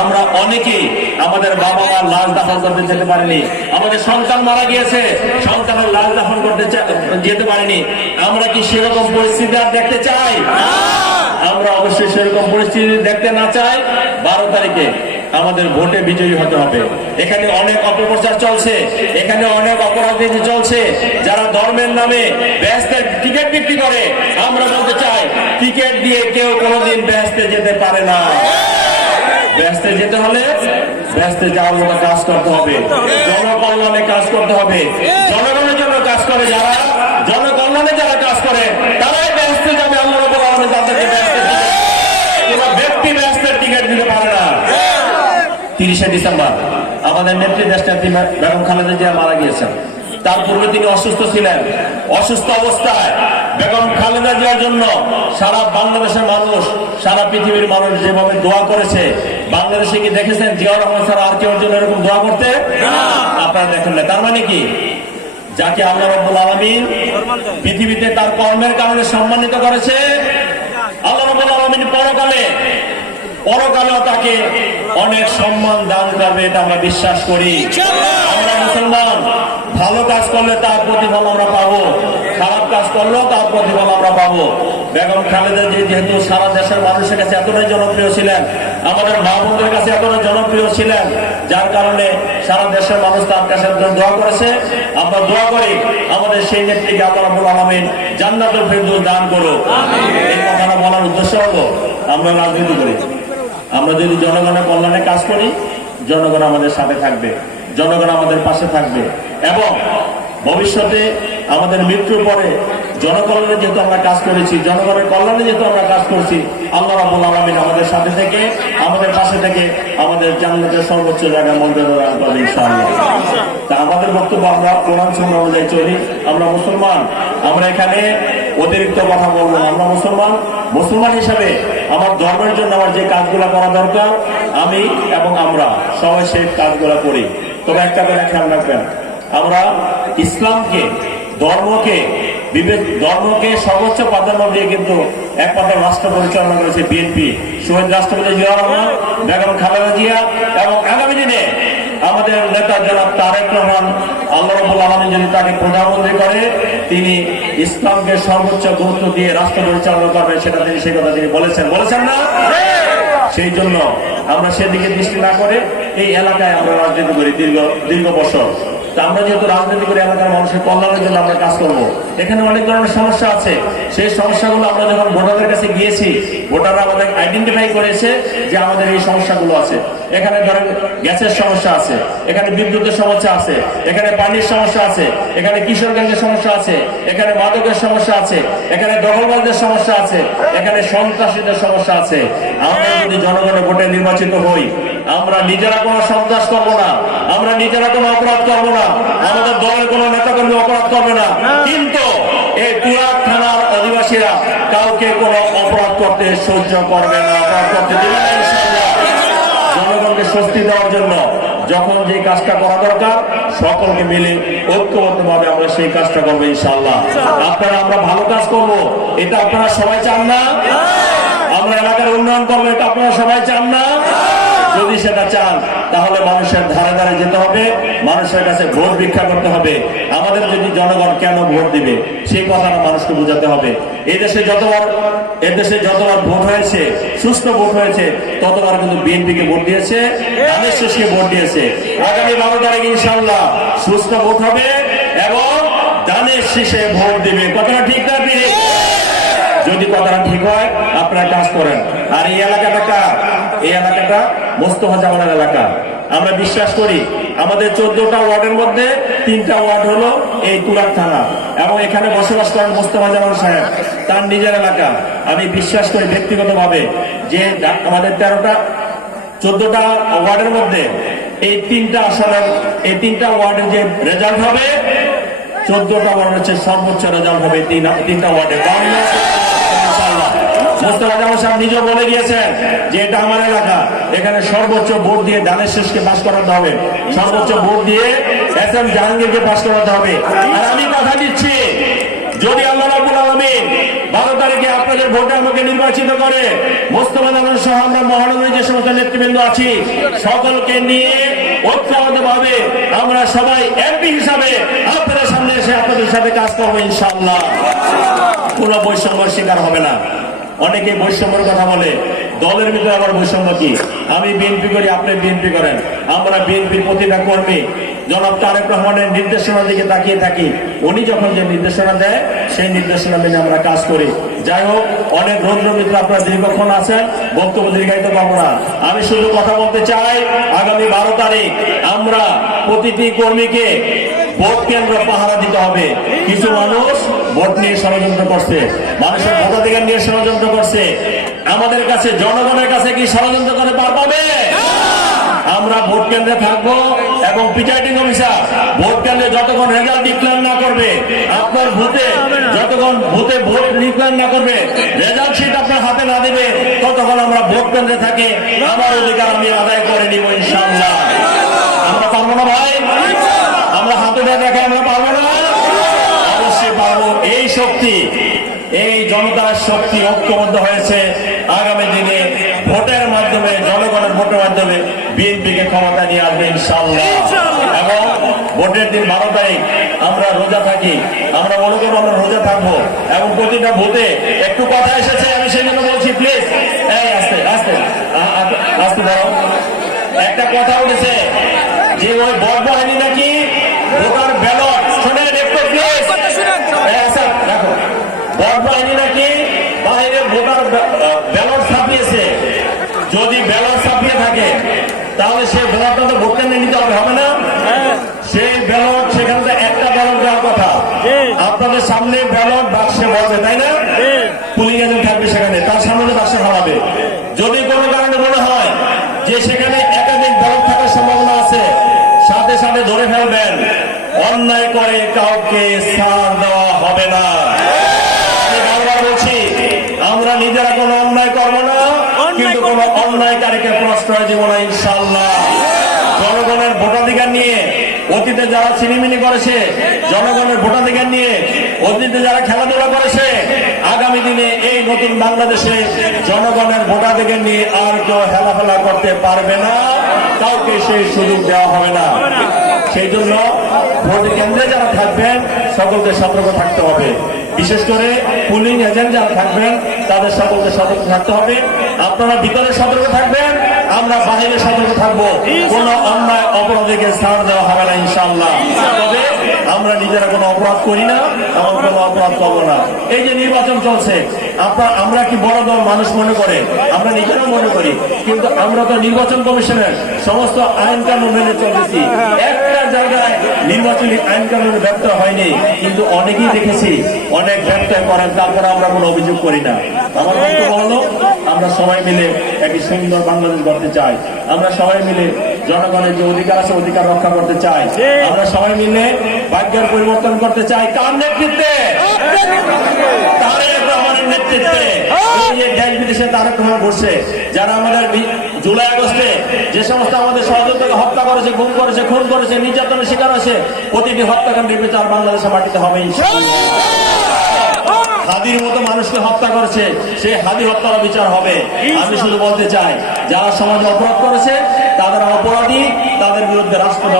আমরা অনেকেই আমাদের বাবা মার লাশ দাফন করতে যেতে পারিনি, আমাদের সন্তান মারা গিয়েছে, সন্তানের লাশ দাফন করতে যেতে পারিনি। আমরা কি সেরকম পরিস্থিতি আর দেখতে চাই? আমরা অবশ্যই সেরকম পরিস্থিতি দেখতে না চাই। 12 তারিখে আমাদের ভোটে বিজয়ী হতে হবে। এখানে অনেক অপপ্রচার চলছে, এখানে অনেক অপরাধী চলছে, যারা ধর্মের নামে বেহেশতের টিকিট বিক্রি করে। আমরা বলতে চাই, টিকিট দিয়ে কেউ কোনোদিন বেহেশতে যেতে পারে না। বেহেশতে যেতে হলে বেহেশতে যাওয়ার মতো কাজ করতে হবে, জনকল্যাণে কাজ করতে হবে। জনগণের জন্য কাজ করে যারা, জনকল্যাণে যারা কাজ করে তারাই বেহেশতে যাবে। আল্লাহ রাব্বুল আলামিন তাদেরকে বেহেশতে দিবে, কোনো ব্যক্তি বেহেশতের টিকিট দিতে পারে না। 30শে ডিসেম্বর আমাদের নেত্রী দেশনেত্রী বেগম খালেদা জিয়া মারা গিয়েছেন। তার পূর্বে তিনি অসুস্থ ছিলেন। অসুস্থ অবস্থায় বেগম খালেদা জিয়ার জন্য সারা বাংলাদেশের মানুষ, সারা পৃথিবীর মানুষ যেভাবে দোয়া করেছে, বাংলাদেশে কি দেখেছেন জিয়াউর রহমান ছাড়া আর কেউ জন্য এরকম দোয়া করতে? আপনারা দেখেন না। তার মানে কি, যাকে আল্লাহ রাব্বুল আলামিন পৃথিবীতে তার কর্মের কারণে সম্মানিত করেছে, আল্লাহ রাব্বুল আলামিন পরকালেও তাকে অনেক সম্মান দান করবে, এটা আমরা বিশ্বাস করি। আমরা মুসলমান, ভালো কাজ করলে তার প্রতিফল আমরা পাবো, খারাপ কাজ করলেও তার প্রতিফল আমরা পাবো। বেগম খালেদা জি যেহেতু সারা দেশের মানুষের কাছে এতটাই জনপ্রিয় ছিলেন, আমাদের মা বোনদের কাছে এতটাই জনপ্রিয় ছিলেন, যার কারণে সারা দেশের মানুষ তার কাছে দোয়া করেছে। আমরা দোয়া করি আমাদের সেই নেত্রীকে আল্লাহ রাব্বুল আলামিন জান্নাতুল ফেরদৌস দান করুক। এই কথাটা বলার উদ্দেশ্য হলো, আমরা রাজনীতি করি, আমরা যদি জনগণের কল্যাণে কাজ করি, জনগণ আমাদের সাথে থাকবে, জনগণ আমাদের পাশে থাকবে। এবং ভবিষ্যতে আমাদের মৃত্যুর পরে জনকল্যাণে যেহেতু আমরা কাজ করেছি, জনগণের কল্যাণে যেহেতু আমরা কাজ করছি, আল্লাহ রাব্বুল আলামিন আমাদের সাথে থেকে, আমাদের পাশে থেকে আমাদের জান্নাতের সর্বোচ্চ জায়গায় মর্যাদা দান করবে ইনশাআল্লাহ। তা আমাদের বক্তব্য, আমরা কোরআন সুন্নাহ অনুযায়ী চলি। আমরা মুসলমান, আমরা এখানে অতিরিক্ত কথা বলবো না। আমরা মুসলমান হিসাবে আমার ধর্মের জন্য আমার যে কাজগুলো করা দরকার, আমি এবং আমরা সবাই সেই কাজগুলো করি। তবে একটা কথা খেয়াল রাখবেন, আমরা ইসলামকে, ধর্মকে সর্বোচ্চ প্রাধান্য দিয়ে কিন্তু একমাত্র রাষ্ট্র পরিচালনা করেছে বিএনপি, শহীদ রাষ্ট্রপতি জিয়াউর রহমান, বেগম খালেদা জিয়া। এবং আগামী দিনে আমাদের নেতা জনাব তারেক রহমান, আল্লাহ রাব্বুল আলামিন যদি তাকে প্রধানমন্ত্রী করে, তিনি ইসলামকে সর্বোচ্চ গুরুত্ব দিয়ে রাষ্ট্র পরিচালনা করবেন, সেটা তিনি, সেই কথা তিনি বলেছেন না? সেই জন্য আমরা সেদিকে দৃষ্টি না করে এই এলাকায় আমরা রাজনীতি করি দীর্ঘ বছর। তা আমরা যেহেতু রাজনীতি করে এলাকার মানুষের কল্যাণের জন্য আমরা কাজ করবো। এখানে অনেক ধরনের সমস্যা আছে, সেই সমস্যাগুলো আমরা যখন ভোটারদের কাছে গিয়েছি, ভোটাররা আমাদের আইডেন্টিফাই করেছে যে আমাদের এই সমস্যাগুলো আছে। এখানে ধরেন গ্যাসের সমস্যা আছে, এখানে বিদ্যুতের সমস্যা আছে, এখানে পানির সমস্যা আছে, এখানে কিশোরগঞ্জের সমস্যা আছে, এখানে মাদকের সমস্যা আছে, এখানে দখলবাজদের সমস্যা আছে, এখানে সন্ত্রাসীদের সমস্যা আছে। আমরা যদি জনগণের ভোটে নির্বাচিত হই, আমরা নিজেরা কোনো সন্ত্রাস করবো না, আমরা নিজেরা কোনো অপরাধ করবো না, আমাদের দলের কোনো নেতাকর্মী অপরাধ করবে না। কিন্তু এই তুরাগ থানার অধিবাসীরা কাউকে কোনো অপরাধ করতে সহ্য করবে না, অপরাধ করতে দেবে না ইনশাআল্লাহ। জনগণকে স্বস্তি দেওয়ার জন্য যখন যে কাজটা করা দরকার, সকলকে মিলে ঐক্যবদ্ধভাবে আমরা সেই কাজটা করবো ইনশাআল্লাহ। আপনারা, আমরা ভালো কাজ করব, এটা আপনারা সবাই চান না? আমরা এলাকার উন্নয়ন করবো, এটা আপনারা সবাই চান না? যদি সেটা চান, তাহলে মানুষের ধারে ধারে যেতে হবে, মানুষের কাছে ভোট ভিক্ষা করতে হবে। আমাদের যদি জনগণ কেন ভোট দিবে সেই কথাটা মানুষকে বোঝাতে হবে। এদেশে যতবার ভোট হয়েছে, সুস্থ ভোট হয়েছে, ততবার কিন্তু বিএনপিকে ভোট দিয়েছে, ধানের শেষকে ভোট দিয়েছে। আগামী 12 তারিখ ইনশাআল্লাহ সুস্থ ভোট হবে এবং ধানের শেষে ভোট দিবে। কথাটা ঠিক না? যদি কথাটা ঠিক হয়, আপনারা কাজ করেন। আর এই এলাকাটা মোস্তফা জামানের এলাকা। আমরা বিশ্বাস করি আমাদের 14টা ওয়ার্ডের মধ্যে 3টা ওয়ার্ড হলো এই তুরাগ থানা, এবং এখানে বসবাস করেন মোস্তফা জামান সাহেব, তার নিজের এলাকা। আমি বিশ্বাস করি ব্যক্তিগতভাবে যে আমাদের 14টা ওয়ার্ডের মধ্যে এই 3টা আসলে, এই 3টা ওয়ার্ডের যে রেজাল্ট হবে, 14টা ওয়ার্ড হচ্ছে সর্বোচ্চ রেজাল্ট হবে 3টা ওয়ার্ডে। মোস্তফা জামান সাহেব নিজে বলে গিয়েছেন যে এটা আমার এলাকা, এখানে সর্বোচ্চ ভোট দিয়ে ধানের শেষকে পাস করাতে হবে, সর্বোচ্চ ভোট দিয়ে এস এম জাহাঙ্গীরকে পাস করাতে হবে। আর আমি কথা দিচ্ছি, যদি আল্লাহ রাব্বুল আলামিন 12 তারিখে আপনাদের ভোটে আমাকে নির্বাচিত করে মোস্তফা জামান সহ আমরা মহানগরী যে সমস্ত নেতৃবৃন্দ আছি সকলকে নিয়ে ঐক্যবদ্ধভাবে আমরা সবাই এমপি হিসাবে আপনাদের সামনে এসে আপনাদের সাথে কাজ করবো ইনশাআল্লাহ। কোনো বৈষম্যের শিকার হবে না। অনেকে বৈষম্যের কথা বলে, দলের ভিতরে আবার বৈষম্য কি? আমি বিএনপি করি, আপনি বিএনপি করেন। আমরা বিএনপির প্রতিটা কর্মী জনাব তারেক রহমানের নির্দেশনার দিকে তাকিয়ে থাকি। উনি যখন যে নির্দেশনা দেয় সেই নির্দেশনা মেনে আমরা কাজ করি। যাই হোক, অনেক রৌদ্র মিত্র আপনারা দীর্ঘক্ষণ আছেন, বক্তব্য দীর্ঘায়িত পাবো না। আমি শুধু কথা বলতে চাই, আগামী 12 তারিখ আমরা প্রতিটি কর্মীকে ভোট কেন্দ্র পাহারা দিতে হবে। কিছু মানুষ ভোট নিয়ে ষড়যন্ত্র করছে, মানুষের ভোটাধিকার নিয়ে ষড়যন্ত্র করছে। আমাদের কাছে, জনগণের কাছে কি ষড়যন্ত্র করে পার পাবে? আমরা ভোট কেন্দ্রে থাকবো এবং প্রিজাইডিং অফিসার ভোট কেন্দ্রে যতক্ষণ রেজাল্ট ডিক্লেয়ার না করবে, আপনার বুথে যতক্ষণ বুথে ভোট ডিক্লেয়ার না করবে, রেজাল্ট শিট আপনার হাতে না দেবে, ততক্ষণ আমরা ভোট কেন্দ্রে থাকি আমার অধিকার আমি আদায় করে নিব ইনশাআল্লাহ। আমরা পারবো না ভাই? আমরা হাতে দেখে আমরা পারবো না? অবশ্যই পারবো। এই শক্তি, এই জনতার শক্তি ঐক্যবদ্ধ হয়েছে। আগামী দিনে ভোটের মাধ্যমে, জনগণের ভোটের মাধ্যমে বিএনপিকে ক্ষমতা নিয়ে আসবে ইনশাআল্লাহ। এবং ভোটের দিন 12 তারিখ আমরা রোজা থাকি, আমরা মনে করবো আমরা রোজা থাকবো এবং প্রতিটা ভোটে একটু কথা এসেছে, আমি সেই জন্য বলছি প্লিজ এই আস্তে আস্তে আস্তে ধরো। একটা কথা উঠেছে যে ওই ভোট বাহিনী নাকি ভোটার ব্যালট, শোনেন একটু প্লিজ, দেখো ভোট বাহিনী নাকি বাইরে ভোটার ব্যালট ছাপিয়েছে। যদি ব্যালট ছাপিয়ে থাকে তাহলে সে ব্যালটটা তো ভোট কেন্দ্রে নিতে হবে, হবে না? সেই ব্যালট সেখানে তো একটা ব্যালট দেওয়ার কথা। আপনাদের সামনে ব্যালট বাক্সে বসবে, তাই না? পুলিশ এজেন্ট থাকবে সেখানে, তার সামনে বাক্সে খাওয়াবে। যদি কোনো কারণে মনে হয় যে সেখানে একাধিক ব্যালট থাকার সম্ভাবনা আছে, সাথে সাথে ধরে ফেলবেন। অন্যায় করে কাউকে ছাড় দেওয়া হবে না। আমি বারবার বলছি, আমরা নিজেরা কোনো অন্যায় করবো না, কিন্তু কোন অন্যায়কারীকে প্রশ্রয় দেব না ইনশাআল্লাহ। জনগণের ভোটাধিকার নিয়ে অতীতে যারা ছিনিমিনি করেছে, জনগণের ভোটাধিকার নিয়ে অতীতে যারা খেলাধুলা করেছে, আগামী দিনে এই নতুন বাংলাদেশে জনগণের ভোটাধিকার নিয়ে আর কেউ হেলাফেলা করতে পারবে না, কাউকে সেই সুযোগ দেওয়া হবে না। সেই জন্য ভোট কেন্দ্রে যারা থাকবেন সকলকে সতর্ক থাকতে হবে। বিশেষ করে পুলিং এজেন্ট যারা থাকবেন তাদের সকলকে সতর্ক থাকতে হবে। আপনারা ভিতরে সতর্ক থাকবেন, আমরা বাহিরে সতর্ক থাকবো। কোন অন্যায় অপরাধীকে ছাড় দেওয়া হবে না ইনশাআল্লাহ। তবে আমরা নিজেরা কোনো অপরাধ করি না এবং কোনো অপরাধ করবো না। এই যে নির্বাচন চলছে, আমরা কি বড় দল মানুষ মনে করে? আমরা নিজেরাও মনে করি, কিন্তু আমরা তো নির্বাচন কমিশনের সমস্ত আইন কানুন মেনে চলতেছি। একটা জায়গায় নির্বাচনী আইন কানুনে ব্যর্থ হয়নি, কিন্তু অনেকেই দেখেছি অনেক ব্যর্থ করেন, তারপরে আমরা কোনো অভিযোগ করি না। আমার বক্তব্য হলো, আমরা সবাই মিলে একটি সুন্দর বাংলাদেশ গড়তে চাই। আমরা সবাই মিলে জনগণের যে অধিকার আছে অধিকার রক্ষা করতে চাই। আমরা সবাই মিলে ভাগ্যের পরিবর্তন করতে চাই। কার নেতৃত্বে? তারেক রহমানের নেতৃত্বে। এই যে দেশ বিদেশে তারেক রহমান ঘুরছে, যারা আমাদের জুলাই আগস্টে যে সমস্ত আমাদের সহযোগিতাকে হত্যা করেছে, গুম করেছে, খুন করেছে, নির্যাতনের শিকার হয়েছে, প্রতিটি হত্যাকাণ্ডের বিচার বাংলাদেশের মাটিতে হবে ইনশাআল্লাহ। হাদির মতো মানুষকে হত্যা করেছে, সেই হাদি হত্যার বিচার হবে। আমি শুধু বলতে চাই, যারা সমাজে অপরাধ করেছে তাদের অপরাধী, তাদের বিরুদ্ধে রাষ্ট্র